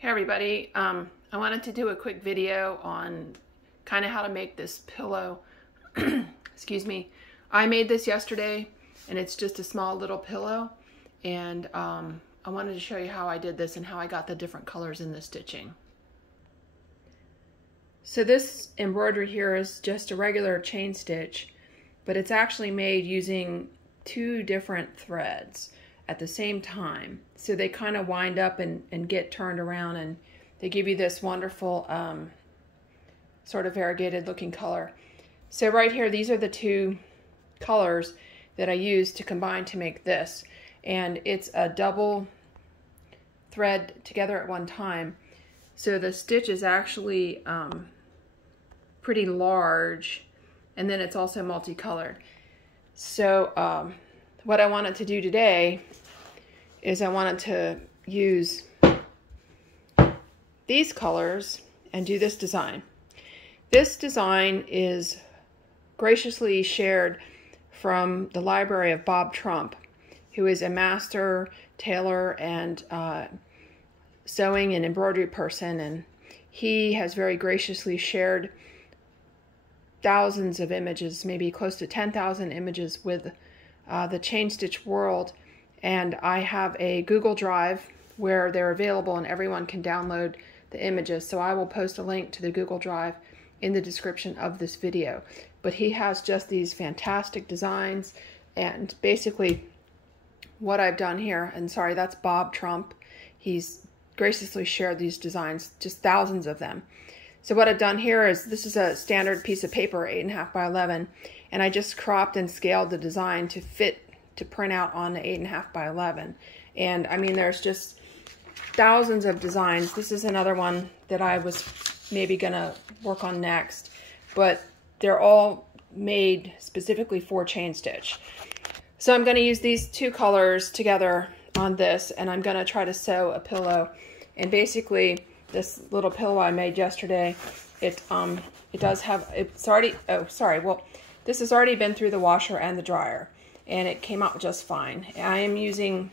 Hey everybody, I wanted to do a quick video on kind of how to make this pillow. Excuse me. I made this yesterday and it's just a small little pillow, and I wanted to show you how I did this and how I got the different colors in the stitching. So this embroidery here is just a regular chain stitch, but it's actually made using two different threads at the same time. So they kind of wind up and get turned around, and they give you this wonderful sort of variegated looking color. So right here, these are the two colors that I used to combine to make this. And it's a double thread together at one time. So the stitch is actually pretty large, and then it's also multicolored. So what I wanted to do today is I wanted to use these colors and do this design. This design is graciously shared from the library of Bob Trump, who is a master tailor and sewing and embroidery person, and he has very graciously shared thousands of images, maybe close to 10,000 images with the chain stitch world. And I have a Google Drive where they're available and everyone can download the images. So I will post a link to the Google Drive in the description of this video. But he has just these fantastic designs, and basically what I've done here, and sorry, that's Bob Trump. He's graciously shared these designs, just thousands of them. So what I've done here is, this is a standard piece of paper, 8.5 by 11, and I just cropped and scaled the design to fit to print out on the 8.5 by 11. And I mean, there's just thousands of designs. This is another one that I was maybe gonna work on next, but they're all made specifically for chain stitch. So I'm gonna use these two colors together on this, and I'm gonna try to sew a pillow. And basically, this little pillow I made yesterday, it does have, it's already, oh sorry, well, this has already been through the washer and the dryer, and it came out just fine. I am using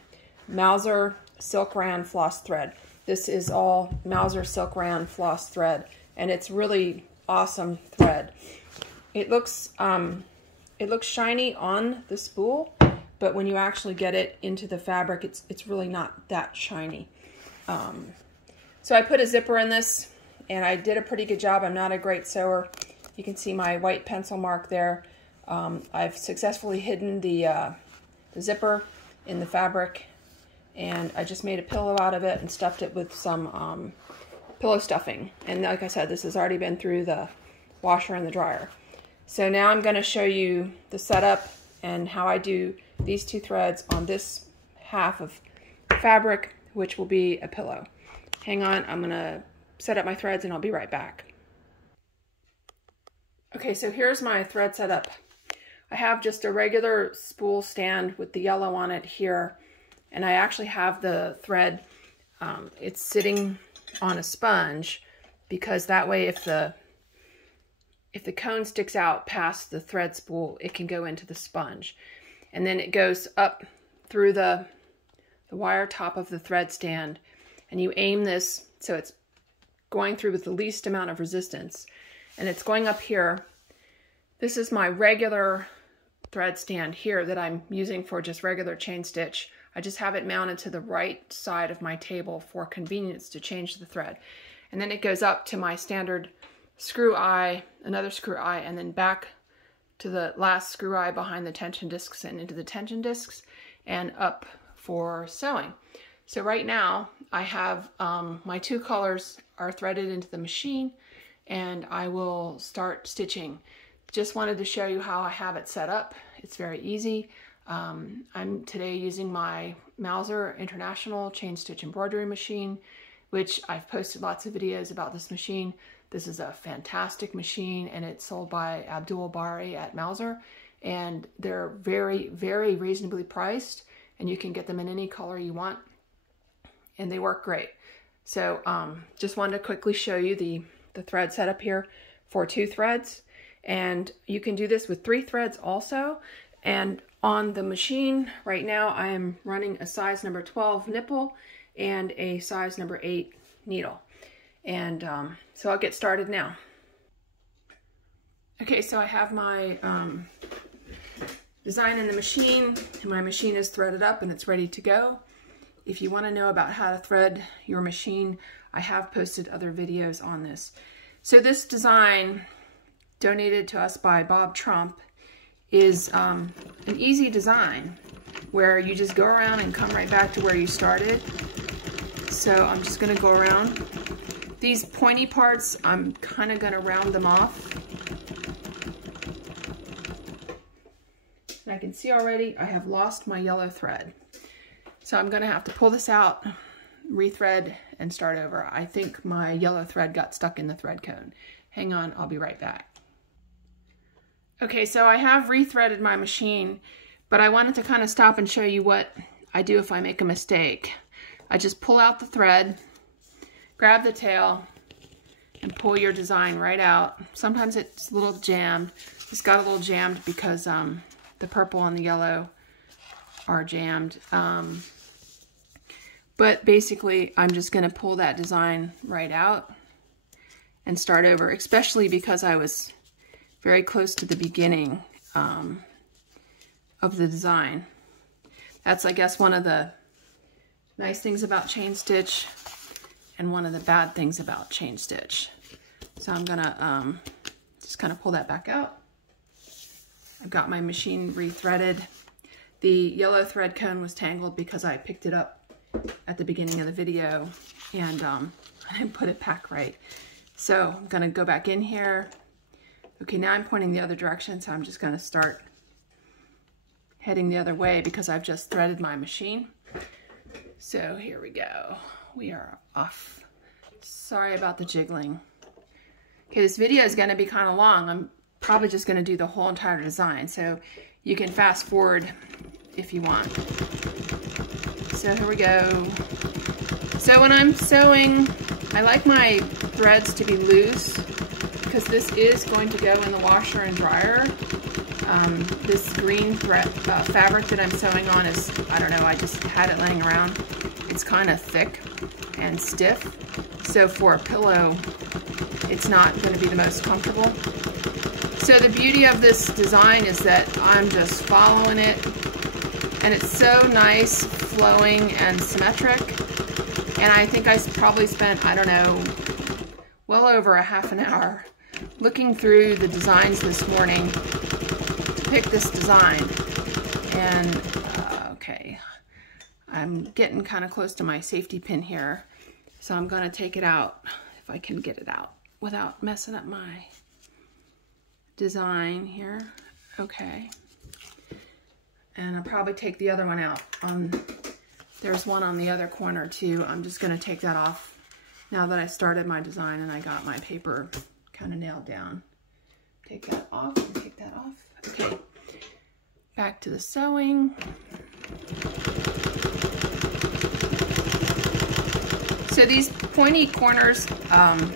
Mauzer silk rayon floss thread. This is all Mauzer silk rayon floss thread, and it's really awesome thread. It looks shiny on the spool, but when you actually get it into the fabric, it's really not that shiny. So I put a zipper in this, and I did a pretty good job. I'm not a great sewer. You can see my white pencil mark there. I've successfully hidden the zipper in the fabric, and I just made a pillow out of it and stuffed it with some pillow stuffing. And like I said, this has already been through the washer and the dryer. So now I'm going to show you the setup and how I do these two threads on this half of fabric, which will be a pillow. Hang on, I'm going to set up my threads and I'll be right back. Okay, so here's my thread setup. I have just a regular spool stand with the yellow on it here, and I actually have the thread, it's sitting on a sponge, because that way if the cone sticks out past the thread spool, it can go into the sponge. And then it goes up through the wire top of the thread stand, and you aim this so it's going through with the least amount of resistance, and it's going up here. This is my regular thread stand here that I'm using for just regular chain stitch. I just have it mounted to the right side of my table for convenience to change the thread. And then it goes up to my standard screw eye, another screw eye, and then back to the last screw eye behind the tension discs and into the tension discs and up for sewing. So right now I have my two colors are threaded into the machine, and I will start stitching. Just wanted to show you how I have it set up. It's very easy. I'm today using my Mauzer International chain stitch embroidery machine, which I've posted lots of videos about this machine. This is a fantastic machine, and it's sold by Abdul Bari at Mauzer, and they're very, very reasonably priced, and you can get them in any color you want, and they work great. So just wanted to quickly show you the thread setup here for two threads. And you can do this with 3 threads also. And on the machine right now, I am running a size number 12 nipple and a size number 8 needle. And so I'll get started now. Okay, so I have my design in the machine, and my machine is threaded up and it's ready to go. If you want to know about how to thread your machine, I have posted other videos on this. So this design, donated to us by Bob Trump, is an easy design where you just go around and come right back to where you started. So I'm just going to go around. These pointy parts, I'm kind of going to round them off. And I can see already I have lost my yellow thread. So I'm going to have to pull this out, rethread, and start over. I think my yellow thread got stuck in the thread cone. Hang on, I'll be right back. Okay, so I have rethreaded my machine, but I wanted to kind of stop and show you what I do if I make a mistake. I just pull out the thread, grab the tail, and pull your design right out. Sometimes it's a little jammed. It's got a little jammed because the purple and the yellow are jammed. But basically, I'm just going to pull that design right out and start over, especially because I was very close to the beginning of the design. That's, I guess, one of the nice things about chain stitch and one of the bad things about chain stitch. So I'm going to just kind of pull that back out. I've got my machine rethreaded. The yellow thread cone was tangled because I picked it up at the beginning of the video and I didn't put it back right. So I'm going to go back in here. Okay, now I'm pointing the other direction, so I'm just going to start heading the other way because I've just threaded my machine. So here we go. We are off. Sorry about the jiggling. Okay, this video is going to be kind of long. I'm probably just going to do the whole entire design, so you can fast forward if you want. So here we go. So when I'm sewing, I like my threads to be loose because this is going to go in the washer and dryer. This green thread fabric that I'm sewing on is, I don't know, I just had it laying around. It's kind of thick and stiff, so for a pillow, it's not going to be the most comfortable. So the beauty of this design is that I'm just following it, and it's so nice, flowing, and symmetric. And I think I probably spent, I don't know, well over a half an hour looking through the designs this morning to pick this design. And, okay, I'm getting kind of close to my safety pin here, so I'm going to take it out, if I can get it out, without messing up my design here. Okay. And I'll probably take the other one out. There's one on the other corner too. I'm just going to take that off now that I started my design and I got my paper kind of nailed down. Take that off and take that off. Okay. Back to the sewing. So these pointy corners, I'm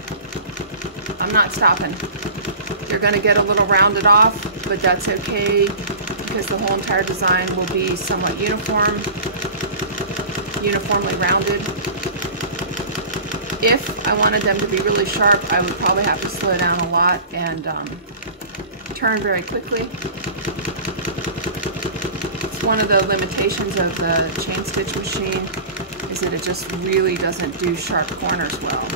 not stopping. They're going to get a little rounded off, but that's okay because the whole entire design will be somewhat uniformly rounded. If I wanted them to be really sharp, I would probably have to slow down a lot and turn very quickly. It's one of the limitations of the chain stitch machine is that it just really doesn't do sharp corners well.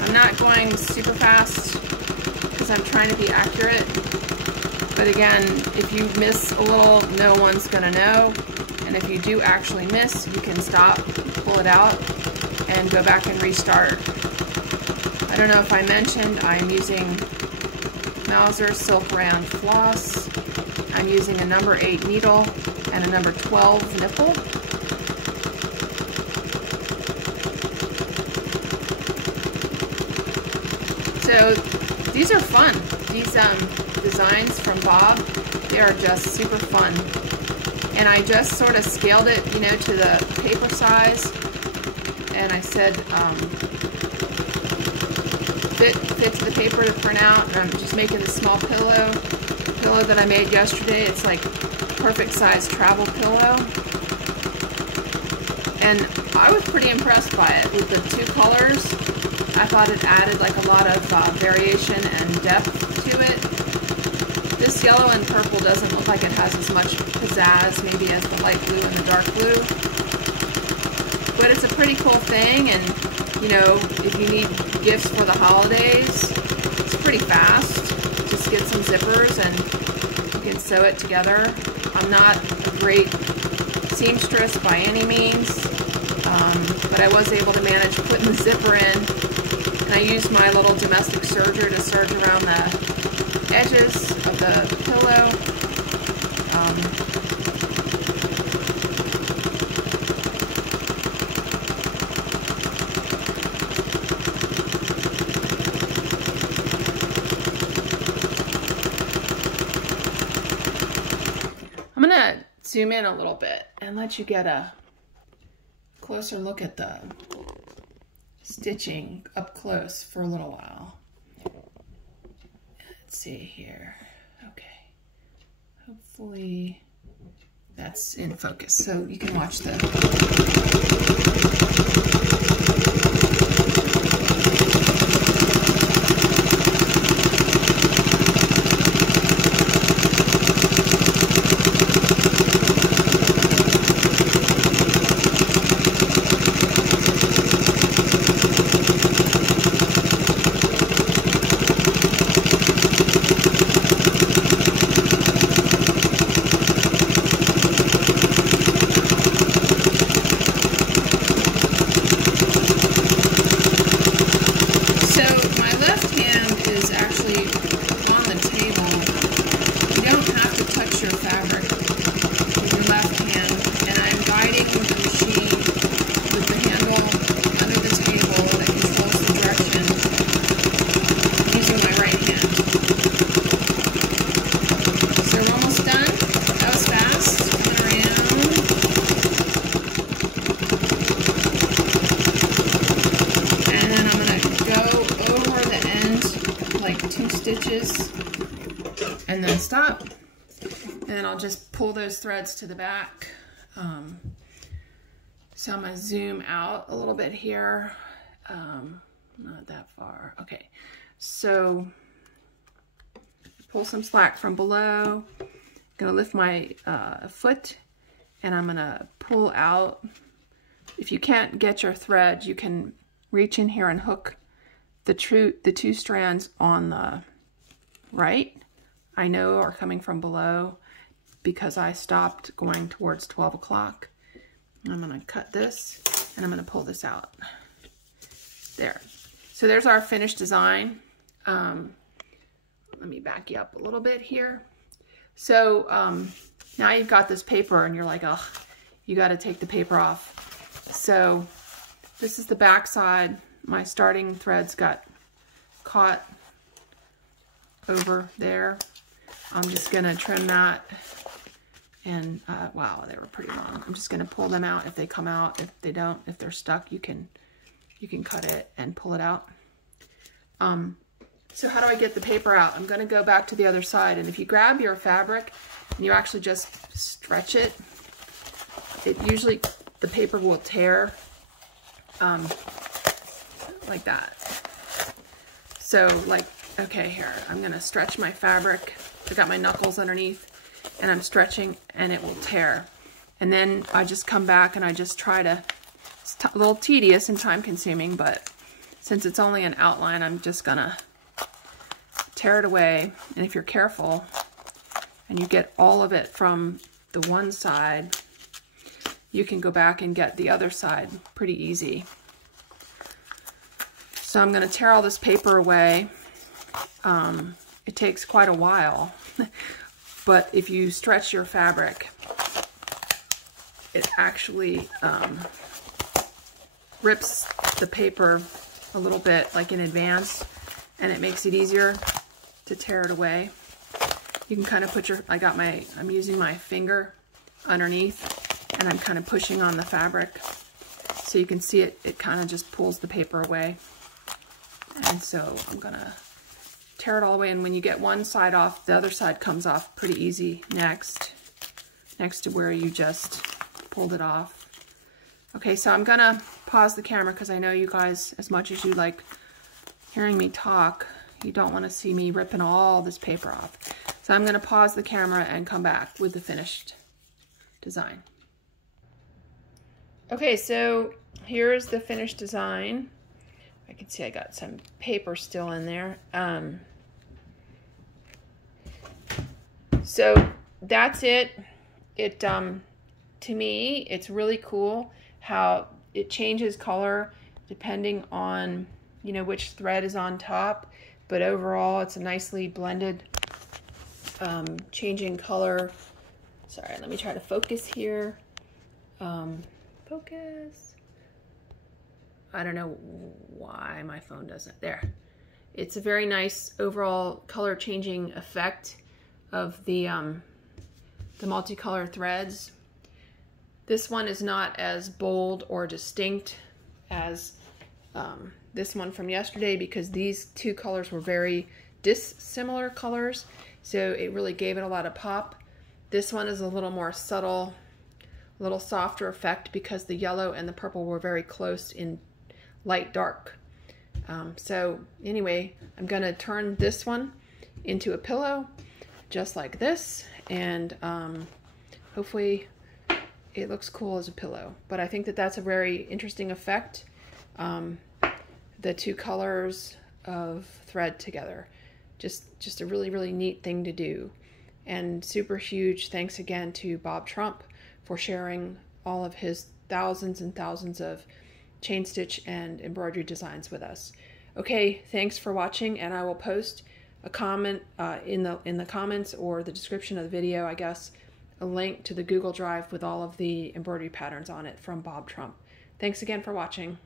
I'm not going super fast because I'm trying to be accurate, but again, if you miss a little, no one's going to know, and if you do actually miss, you can stop, pull it out, and go back and restart. I don't know if I mentioned, I'm using Mauzer silk rayon floss. I'm using a number 8 needle and a number 12 nipple. So these are fun. These designs from Bob, they are just super fun. And I just sort of scaled it, you know, to the paper size. And I said, fit to the paper to print out. And I'm just making a small pillow pillow that I made yesterday. It's like perfect size travel pillow. And I was pretty impressed by it with the two colors. I thought it added like a lot of variation and depth to it. This yellow and purple doesn't look like it has as much pizzazz maybe as the light blue and the dark blue. But it's a pretty cool thing, and you know, if you need gifts for the holidays, it's pretty fast. Just get some zippers and you can sew it together. I'm not a great seamstress by any means, but I was able to manage putting the zipper in, and I used my little domestic serger to serge around the edges of the pillow. I'm gonna zoom in a little bit and let you get a closer look at the stitching up close for a little while. Let's see here. Okay. Hopefully that's in focus so you can watch the stitches and then stop, and then I'll just pull those threads to the back. So I'm going to zoom out a little bit here, not that far. Okay, so pull some slack from below. I'm going to lift my foot, and I'm going to pull out. If you can't get your thread, you can reach in here and hook the two strands on the right, I know are coming from below because I stopped going towards 12 o'clock. I'm going to cut this and I'm going to pull this out. There. So there's our finished design. Let me back you up a little bit here. So now you've got this paper and you're like, oh, you got to take the paper off. So this is the back side. My starting threads got caught over there. I'm just gonna trim that, and wow, they were pretty long. I'm just gonna pull them out if they come out. If they don't, if they're stuck, you can cut it and pull it out. So how do I get the paper out? I'm gonna go back to the other side, and if you grab your fabric and you actually just stretch it, usually the paper will tear like that. So like, okay, here, I'm gonna stretch my fabric. I got my knuckles underneath and I'm stretching and it will tear. And then I just come back and I just try to, it's a little tedious and time consuming, but since it's only an outline, I'm just gonna tear it away. And if you're careful and you get all of it from the one side, you can go back and get the other side pretty easy. So I'm gonna tear all this paper away. It takes quite a while, but if you stretch your fabric, it actually rips the paper a little bit like in advance, and it makes it easier to tear it away. You can kind of put your, I'm using my finger underneath and I'm kind of pushing on the fabric so you can see it kind of just pulls the paper away. And so I'm gonna tear it all away, and when you get one side off, the other side comes off pretty easy next to where you just pulled it off. Okay, so I'm gonna pause the camera because I know you guys, as much as you like hearing me talk, you don't want to see me ripping all this paper off. So I'm gonna pause the camera and come back with the finished design. Okay, so here's the finished design. I can see I got some paper still in there. So that's it. To me, it's really cool how it changes color depending on, you know, which thread is on top. But overall, it's a nicely blended, changing color. Sorry, let me try to focus here. Focus. I don't know why my phone doesn't. There. It's a very nice overall color changing effect of the multicolor threads. This one is not as bold or distinct as this one from yesterday because these two colors were very dissimilar colors, so it really gave it a lot of pop. This one is a little more subtle, a little softer effect because the yellow and the purple were very close in light dark. So anyway, I'm gonna turn this one into a pillow just like this, and hopefully it looks cool as a pillow. But I think that that's a very interesting effect, the two colors of thread together. Just a really neat thing to do. And super huge thanks again to Bob Trump for sharing all of his thousands and thousands of chain stitch and embroidery designs with us. Okay, thanks for watching, and I will post a comment in the comments or the description of the video, I guess, a link to the Google Drive with all of the embroidery patterns on it from Bob Trump. Thanks again for watching.